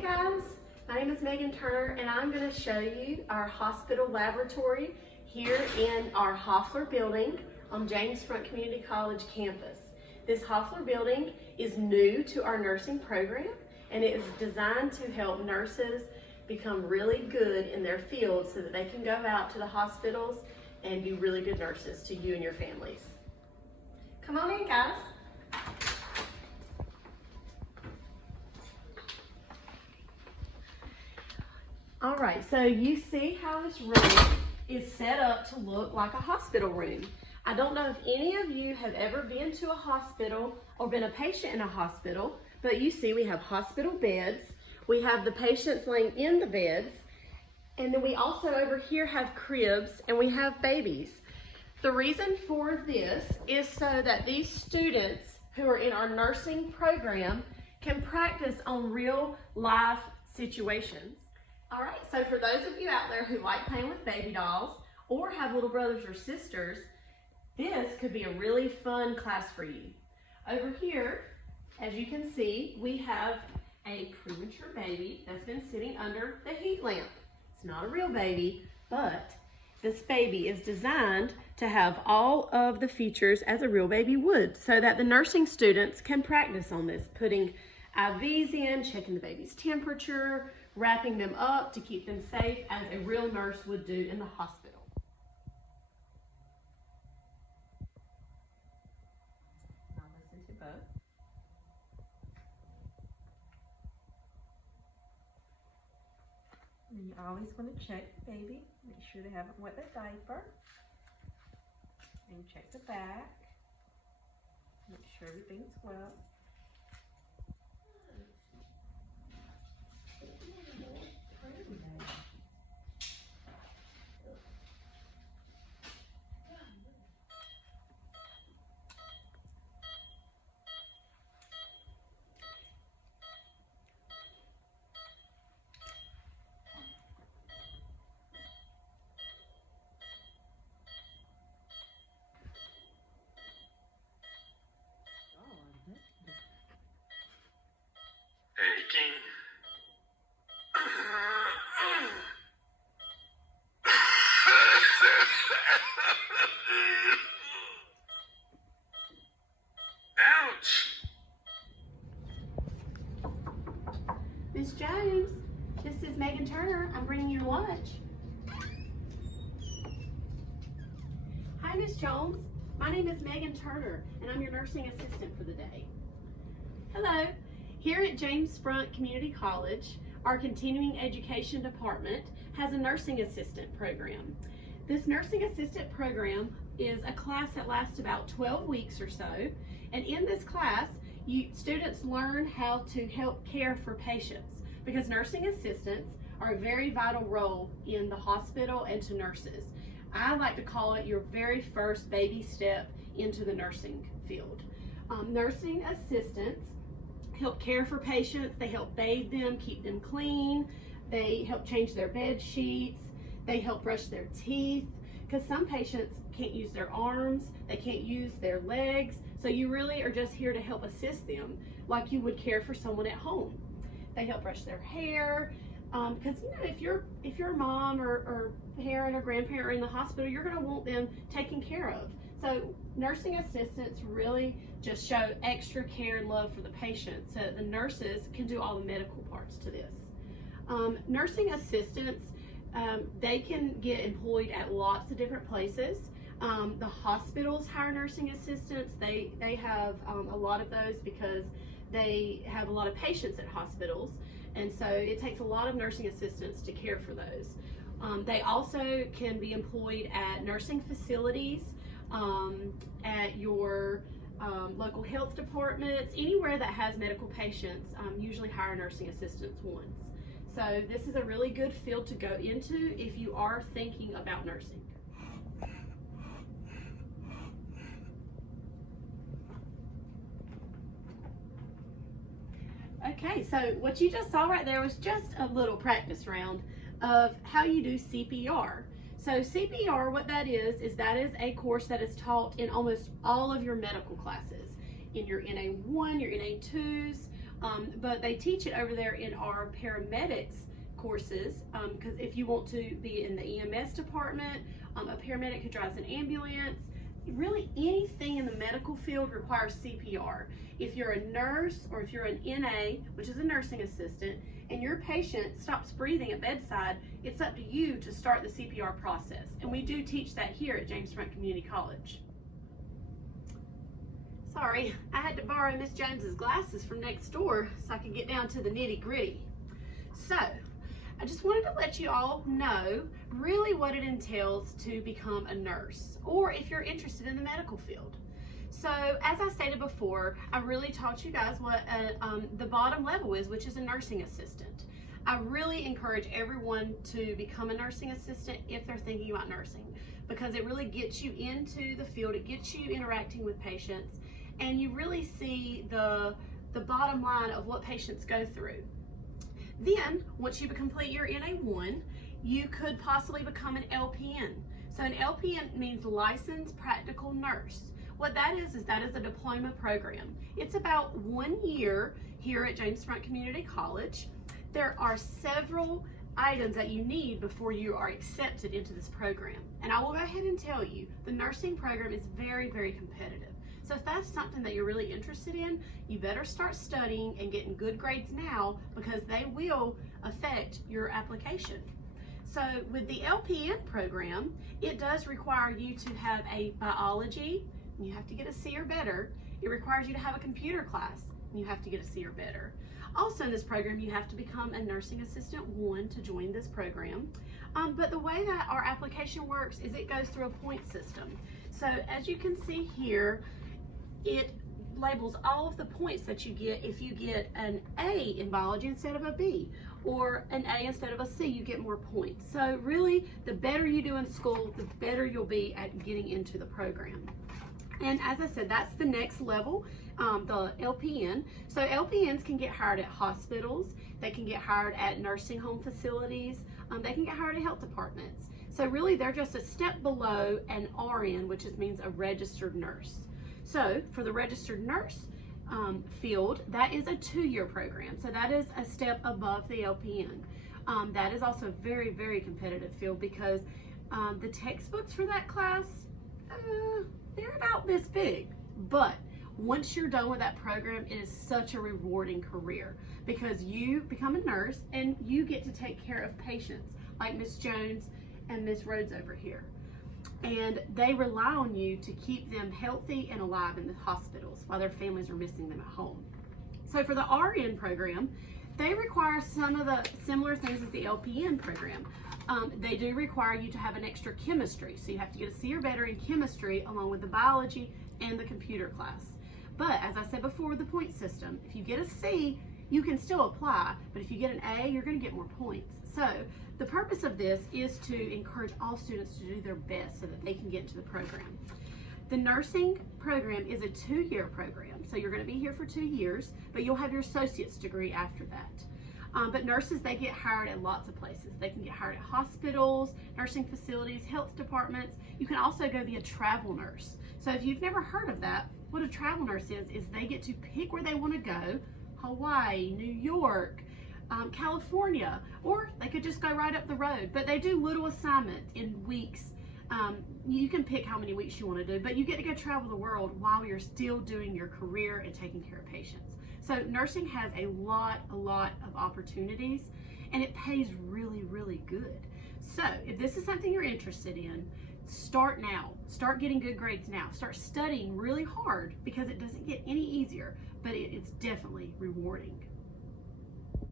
Hey guys, my name is Megan Turner and I'm going to show you our hospital laboratory here in our Hoffler building on James Front Community College campus. This Hoffler building is new to our nursing program and it is designed to help nurses become really good in their field so that they can go out to the hospitals and be really good nurses to you and your families. Come on in, guys. All right, so you see how this room is set up to look like a hospital room. I don't know if any of you have ever been to a hospital or been a patient in a hospital, but you see we have hospital beds. We have the patients laying in the beds, and then we also over here have cribs and we have babies. The reason for this is so that these students who are in our nursing program can practice on real life situations. All right, so for those of you out there who like playing with baby dolls or have little brothers or sisters, this could be a really fun class for you. Over here, as you can see, we have a premature baby that's been sitting under the heat lamp. It's not a real baby, but this baby is designed to have all of the features as a real baby would so that the nursing students can practice on this, putting IVs in, checking the baby's temperature, wrapping them up to keep them safe as a real nurse would do in the hospital. Now listen to both. And you always want to check the baby, make sure they haven't wet their diaper, and check the back, make sure everything's well. Aching. Ouch! Miss Jones, this is Megan Turner. I'm bringing you lunch. Hi, Miss Jones. My name is Megan Turner, and I'm your nursing assistant for the day. Hello. Here at James Front Community College, our continuing education department has a nursing assistant program. This nursing assistant program is a class that lasts about 12 weeks or so, and in this class, students learn how to help care for patients because nursing assistants are a very vital role in the hospital and to nurses. I like to call it your very first baby step into the nursing field. Nursing assistants help care for patients, they help bathe them, keep them clean, they help change their bed sheets, they help brush their teeth, because some patients can't use their arms, they can't use their legs, so you really are just here to help assist them like you would care for someone at home. They help brush their hair, because you know, if your mom or parent or grandparent are in the hospital, you're going to want them taken care of. So nursing assistants really just show extra care and love for the patient so the nurses can do all the medical parts to this. Nursing assistants, they can get employed at lots of different places. The hospitals hire nursing assistants. They have a lot of those because they have a lot of patients at hospitals, and so it takes a lot of nursing assistants to care for those. They also can be employed at nursing facilities, at your local health departments, anywhere that has medical patients, usually hire nursing assistants once. So this is a really good field to go into if you are thinking about nursing. Okay, so what you just saw right there was just a little practice round of how you do CPR. So CPR, what that is a course that is taught in almost all of your medical classes. In your NA1, your NA2s, but they teach it over there in our paramedics courses, because if you want to be in the EMS department, a paramedic who drives an ambulance, really anything in the medical field requires CPR. If you're a nurse or if you're an NA, which is a nursing assistant, and your patient stops breathing at bedside, it's up to you to start the CPR process. And we do teach that here at James Front Community College. Sorry, I had to borrow Miss Jones's glasses from next door so I could get down to the nitty-gritty. So, I just wanted to let you all know really what it entails to become a nurse, or if you're interested in the medical field. So, as I stated before, I really taught you guys what the bottom level is, which is a nursing assistant. I really encourage everyone to become a nursing assistant if they're thinking about nursing, because it really gets you into the field, it gets you interacting with patients, and you really see the bottom line of what patients go through. Then, once you complete your NA1, you could possibly become an LPN. So an LPN means Licensed Practical Nurse. What that is a diploma program. It's about 1 year here at James Front Community College. There are several items that you need before you are accepted into this program. And I will go ahead and tell you, the nursing program is very, very competitive. So if that's something that you're really interested in, you better start studying and getting good grades now, because they will affect your application. So with the LPN program, it does require you to have a biology, and you have to get a C or better. It requires you to have a computer class, and you have to get a C or better. Also in this program, you have to become a Nursing Assistant 1 to join this program. But the way that our application works is it goes through a point system. So as you can see here, it labels all of the points that you get if you get an A in biology instead of a B, or an A instead of a C, you get more points. So really, the better you do in school, the better you'll be at getting into the program. And as I said, that's the next level, the LPN. So LPNs can get hired at hospitals, they can get hired at nursing home facilities, they can get hired at health departments. So really, they're just a step below an RN, which means a registered nurse. So for the registered nurse field, that is a 2-year program. So that is a step above the LPN. That is also a very, very competitive field, because the textbooks for that class, they're about this big. But once you're done with that program, it is such a rewarding career, because you become a nurse and you get to take care of patients like Miss Jones and Miss Rhodes over here. And they rely on you to keep them healthy and alive in the hospitals while their families are missing them at home. So for the RN program, they require some of the similar things as the LPN program. They do require you to have an extra chemistry. So you have to get a C or better in chemistry, along with the biology and the computer class. But as I said before with the point system, if you get a C, you can still apply. But if you get an A, you're going to get more points. So the purpose of this is to encourage all students to do their best so that they can get into the program. The nursing program is a 2-year program, so you're going to be here for 2 years, but you'll have your associate's degree after that. But nurses, they get hired at lots of places. They can get hired at hospitals, nursing facilities, health departments. You can also go be a travel nurse. So if you've never heard of that, what a travel nurse is they get to pick where they want to go: Hawaii, New York, California, or they could just go right up the road. But they do little assignments in weeks. You can pick how many weeks you want to do, but you get to go travel the world while you're still doing your career and taking care of patients. So nursing has a lot of opportunities, and it pays really, really good. So if this is something you're interested in, start now. Start getting good grades now. Start studying really hard, because it doesn't get any easier, but it's definitely rewarding.